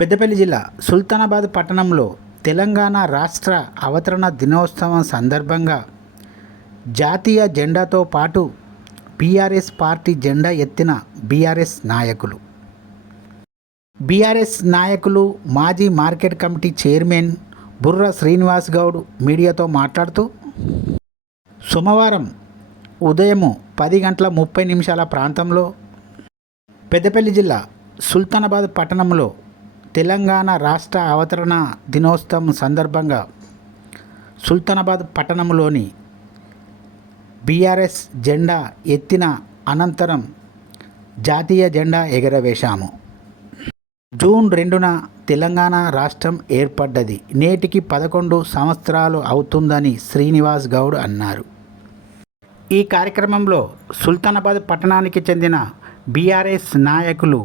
పెద్దపల్లి జిల్లా సుల్తానాబాద్ పట్టణంలో తెలంగాణ రాష్ట్ర అవతరణ దినోత్సవం సందర్భంగా జాతీయ జెండాతో పాటు బీఆర్ఎస్ పార్టీ జెండా ఎత్తిన బీఆర్ఎస్ నాయకులు మాజీ మార్కెట్ కమిటీ చైర్మన్ బుర్ర శ్రీనివాస్ గౌడ్ మీడియాతో మాట్లాడుతూ సోమవారం ఉదయం 10:30 ప్రాంతంలో పెద్దపల్లి జిల్లా సుల్తానాబాద్ పట్టణంలో తెలంగాణ రాష్ట్ర అవతరణ దినోత్సవం సందర్భంగా సుల్తానాబాద్ పట్టణంలోని బీఆర్ఎస్ జెండా ఎత్తిన అనంతరం జాతీయ జెండా ఎగరవేశాము. జూన్ 2న తెలంగాణ రాష్ట్రం ఏర్పడ్డది. నేటికి 11 సంవత్సరాలు అవుతుందని శ్రీనివాస్ గౌడ్ అన్నారు. ఈ కార్యక్రమంలో సుల్తానాబాద్ పట్టణానికి చెందిన బీఆర్ఎస్ నాయకులు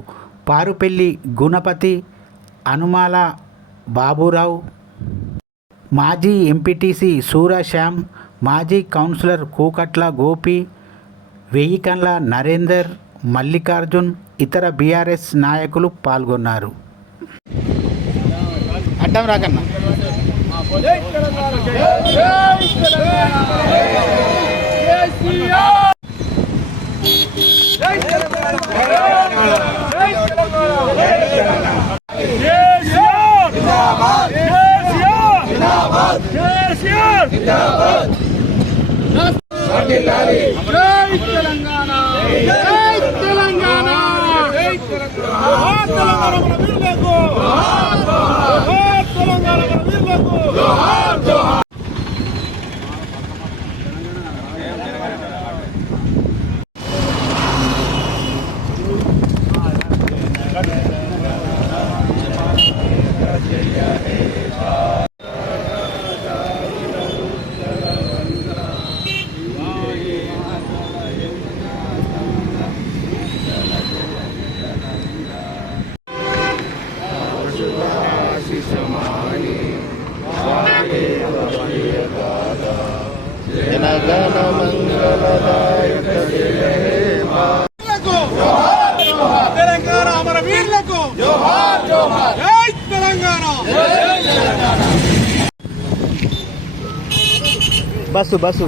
పారుపెల్లి గుణపతి, అనుమాల బాబురావు, మాజీ ఎంపీటీసీ సూరశ్యామ్, మాజీ కౌన్సిలర్ కూకట్ల గోపి, వెయ్యికండ్ల నరేందర్, మల్లికార్జున్, ఇతర బీఆర్ఎస్ నాయకులు పాల్గొన్నారు. అడ్డం రాకన్నా తెలంగాణ అమరవీరులకు జోహార్ జోహార్. జై తెలంగాణ. బస్సు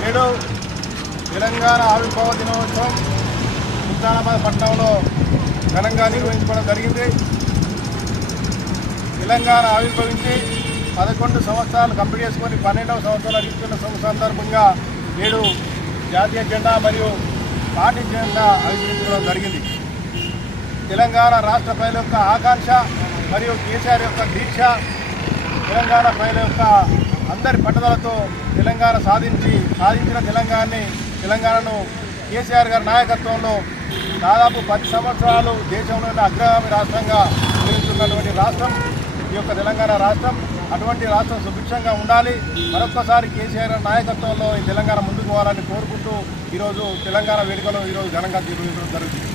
నేడు తెలంగాణ ఆవిర్భావ దినోత్సవం సుల్తానాబాద్ పట్టణంలో ఘనంగా నిర్వహించుకోవడం జరిగింది. తెలంగాణ ఆవిర్భవించి 11 సంవత్సరాలు కంప్లీట్ చేసుకొని 12వ సంవత్సరాలు అడుగుతున్న సందర్భంగా నేడు జాతీయ జెండా మరియు పార్టీ జెండా ఆవిష్కరించడం జరిగింది. తెలంగాణ రాష్ట్ర ప్రజల యొక్క ఆకాంక్ష మరియు కేసీఆర్ యొక్క దీక్ష, తెలంగాణ ప్రజల యొక్క అందరి పట్టుదలతో తెలంగాణ సాధించిన తెలంగాణను కేసీఆర్ గారి నాయకత్వంలో దాదాపు 10 సంవత్సరాలు దేశంలోని అగ్రగామి రాష్ట్రంగా నిర్మిస్తున్నటువంటి రాష్ట్రం ఈ యొక్క తెలంగాణ రాష్ట్రం. అటువంటి రాష్ట్రం సుభిక్షంగా ఉండాలి. మరొక్కసారి కేసీఆర్ నాయకత్వంలో ఈ తెలంగాణ ముందుకు పోవాలని కోరుకుంటూ ఈరోజు తెలంగాణ వేడుకలో ఈరోజు ఘనంగా నిర్వహించడం జరుగుతుంది.